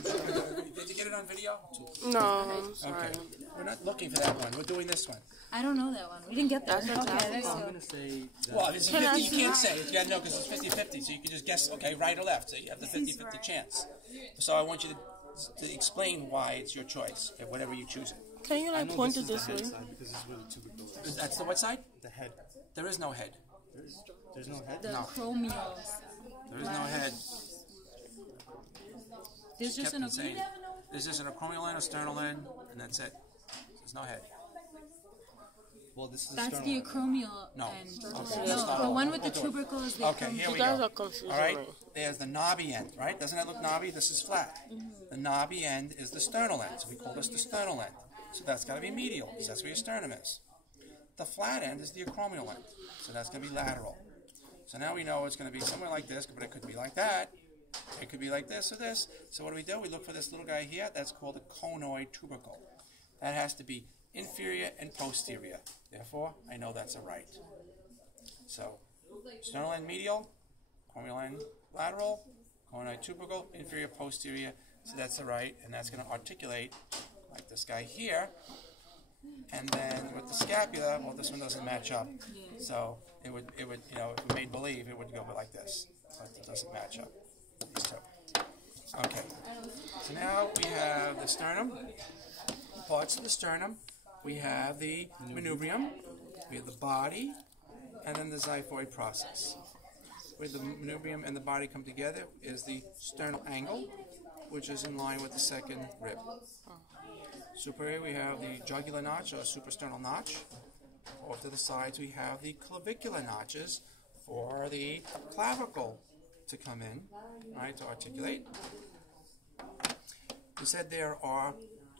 Did you get it on video? No, I'm sorry. Okay. We're not looking for that one. We're doing this one. I don't know that one. We didn't get that. That's Okay, let's I'm go. going to say that. Well, if it's 50, you can't say. You got to know because it's 50-50, so you can just guess, okay, right or left. So you have the 50-50 chance. So I want you to explain why it's your choice, okay, whatever you choose. Can you I like know point this it is the this head way? side because it's really tubercle. That's the what side? The head. There is no head. There's no head? The No. chromios. There is no head. There's just an Kept saying, there's just an acromial end, a sternal end, and that's it. There's no head. Well, this is That's sternal the end. acromial No. end. Okay. No, the one with the tubercle is the Okay, here You we guys go. are confusing All right, me. there's the knobby end, right? Doesn't that look knobby? This is flat. The knobby end is the sternal end, so we call this the sternal end. So that's got to be medial, because that's where your sternum is. The flat end is the acromial end, so that's going to be lateral. So now we know it's going to be somewhere like this, but it could be like that. It could be like this or this. So what do? We look for this little guy here. That's called a conoid tubercle. That has to be inferior and posterior. Therefore, I know that's a right. So, sternal end medial, acromial end lateral, conoid tubercle, inferior, posterior. So that's a right, and that's going to articulate like this guy here. And then with the scapula, well, this one doesn't match up. So it would, if we made believe, it would go like this, but it doesn't match up. These two. Okay. So now we have the sternum, parts of the sternum. We have the manubrium, we have the body, and then the xiphoid process. Where the manubrium and the body come together is the sternal angle, which is in line with the second rib. Superior, we have the jugular notch or suprasternal notch. Off to the sides, we have the clavicular notches for the clavicle to come in, right, to articulate. We said there are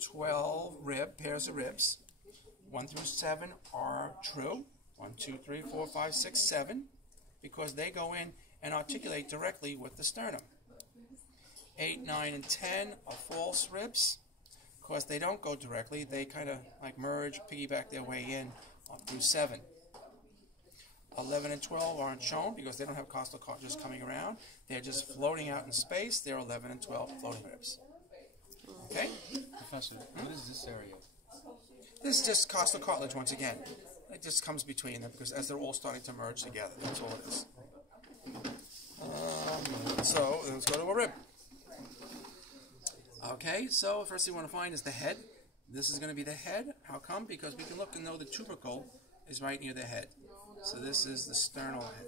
12 pairs of ribs. 1 through 7 are true. 1, 2, 3, 4, 5, 6, 7, because they go in and articulate directly with the sternum. 8, 9, and 10 are false ribs. Of course, they don't go directly. They kind of like merge, piggyback their way in up through 7. 11 and 12 aren't shown because they don't have costal cartilages coming around. They're just floating out in space. They're 11 and 12 floating ribs. Okay? Professor, what is this area? This is just costal cartilage once again. It just comes between them because as they're all starting to merge together. That's all it is. So let's go to a rib. Okay, so first thing we want to find is the head. This is going to be the head. How come? Because we can look and know the tubercle is right near the head. So this is the sternal head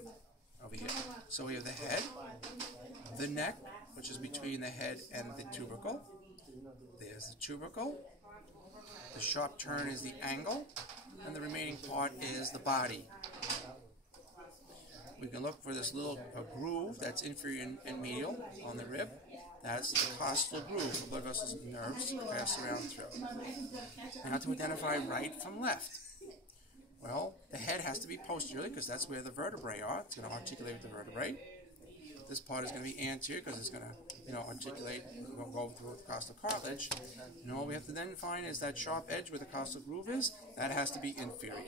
over here. So we have the head, the neck, which is between the head and the tubercle. There's the tubercle. The sharp turn is the angle, and the remaining part is the body. We can look for this little groove that's inferior and medial on the rib. That's the costal groove. The blood vessels and nerves pass around through. Now to identify right from left. Well, the head has to be posteriorly because that's where the vertebrae are. It's going to articulate with the vertebrae. This part is going to be anterior because it's going to, articulate, go through the costal cartilage. And all we have to then find is that sharp edge where the costal groove is. That has to be inferior.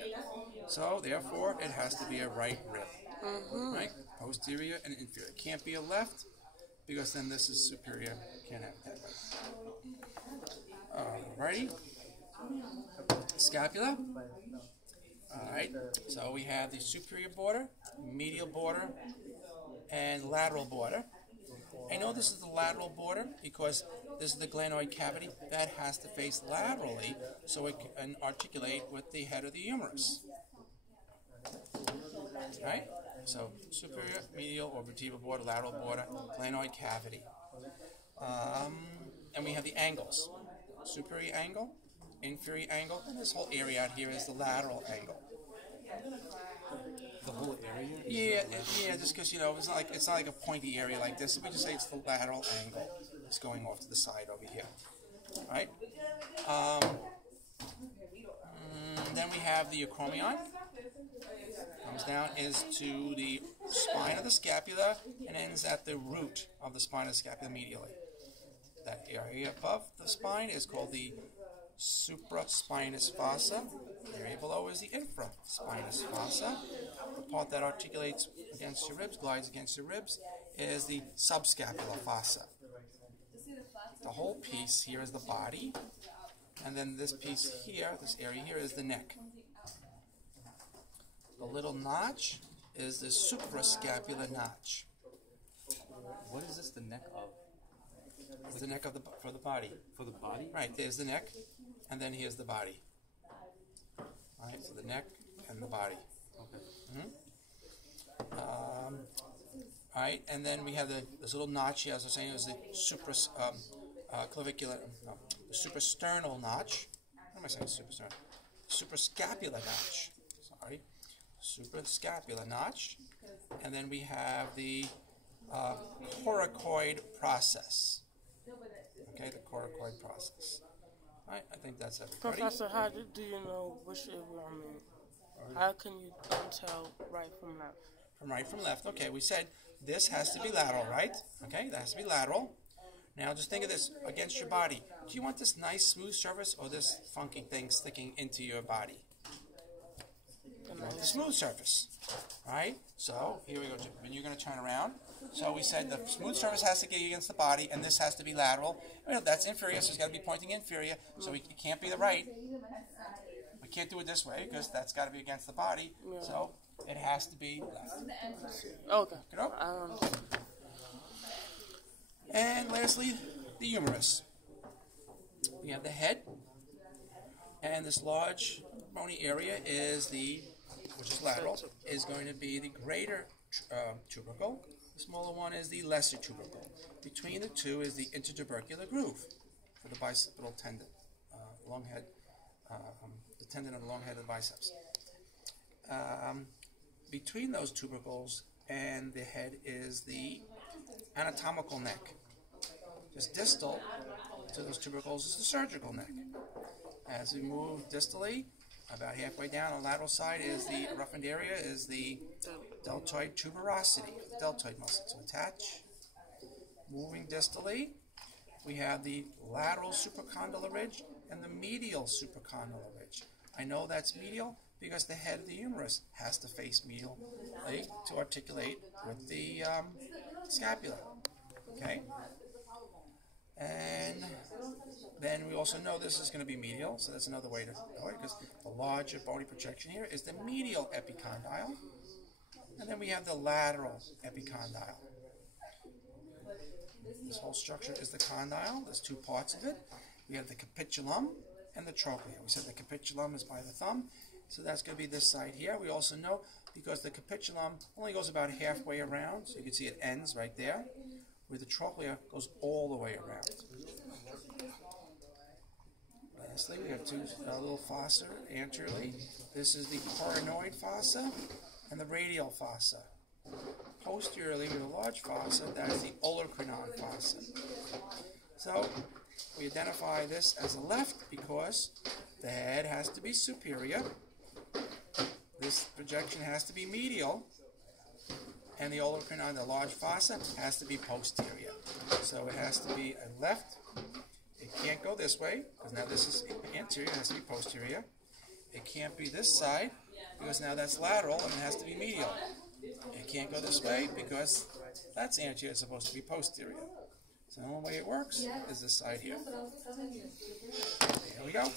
So, therefore, it has to be a right rib. Right? Posterior and inferior. It can't be a left because then this is superior. Can't have that right. Alrighty. Scapula. Alright. So we have the superior border, medial border, and lateral border. I know this is the lateral border because this is the glenoid cavity. That has to face laterally so it can articulate with the head of the humerus. Right? So superior, medial, or vertebral border, lateral border, glenoid cavity. And we have the angles. Superior angle, inferior angle, and this whole area out here is the lateral angle. The whole area? Yeah, just because, it's not like a pointy area like this. We just say it's the lateral angle. It's going off to the side over here. Right? Then we have the acromion. Comes down is to the spine of the scapula and ends at the root of the spine of the scapula medially. That area above the spine is called the supraspinous fossa. The area below is the infraspinous fossa. The part that articulates against your ribs, glides against your ribs, is the subscapular fossa. The whole piece here is the body, and then this piece here, this area here, is the neck. The little notch is the suprascapular notch. What is this the neck of? It's the neck of for the body. For the body? Right, there's the neck, and then here's the body. Right, so the neck and the body. Okay. Right, and then we have this little notch here, as I was saying, is the clavicular, no, the suprasternal notch. What am I saying? Suprasternal. Suprascapular notch. Sorry, suprascapular notch, and then we have the coracoid process. Okay, the coracoid process. All right, I think that's everybody. Professor, how do you know which it will, how can you tell right from left? From right from left. Okay, we said this has to be lateral, right? Okay, that has to be lateral. Now just think of this against your body. Do you want this nice smooth surface or this funky thing sticking into your body? The smooth surface, right? So here we go, and you're going to turn around. So we said the smooth surface has to get against the body, and this has to be lateral. Well, that's inferior, so it's got to be pointing inferior. So it can't be the right. We can't do it this way because that's got to be against the body. So it has to be left. Okay. And lastly, the humerus. We have the head, and this large bony area is which is lateral, is going to be the greater tubercle. The smaller one is the lesser tubercle. Between the two is the intertubercular groove for the bicipital tendon, long head, the tendon of the long head of the biceps. Between those tubercles and the head is the anatomical neck. Just distal to those tubercles is the surgical neck. As we move distally, about halfway down on the lateral side is the roughened area is the deltoid tuberosity, the deltoid muscle to attach. Moving distally, we have the lateral supracondylar ridge and the medial supracondylar ridge. I know that's medial because the head of the humerus has to face medially to articulate with the scapula. Okay? And then we also know this is going to be medial, so that's another way to know it, because the larger bony projection here is the medial epicondyle, and then we have the lateral epicondyle. This whole structure is the condyle. There's two parts of it. We have the capitulum and the trochlea. We said the capitulum is by the thumb, so that's going to be this side here. We also know because the capitulum only goes about halfway around, so you can see it ends right there, where the trochlea goes all the way around. Lastly, we have two little fossa anteriorly. This is the coronoid fossa and the radial fossa. Posteriorly, we have a large fossa, that is the olecranon fossa. So, we identify this as a left because the head has to be superior, this projection has to be medial, and the olecranon, the large fossa, has to be posterior. So it has to be a left. It can't go this way, because now this is anterior, it has to be posterior. It can't be this side, because now that's lateral, and it has to be medial. It can't go this way, because that's anterior, it's supposed to be posterior. So the only way it works is this side here. There we go.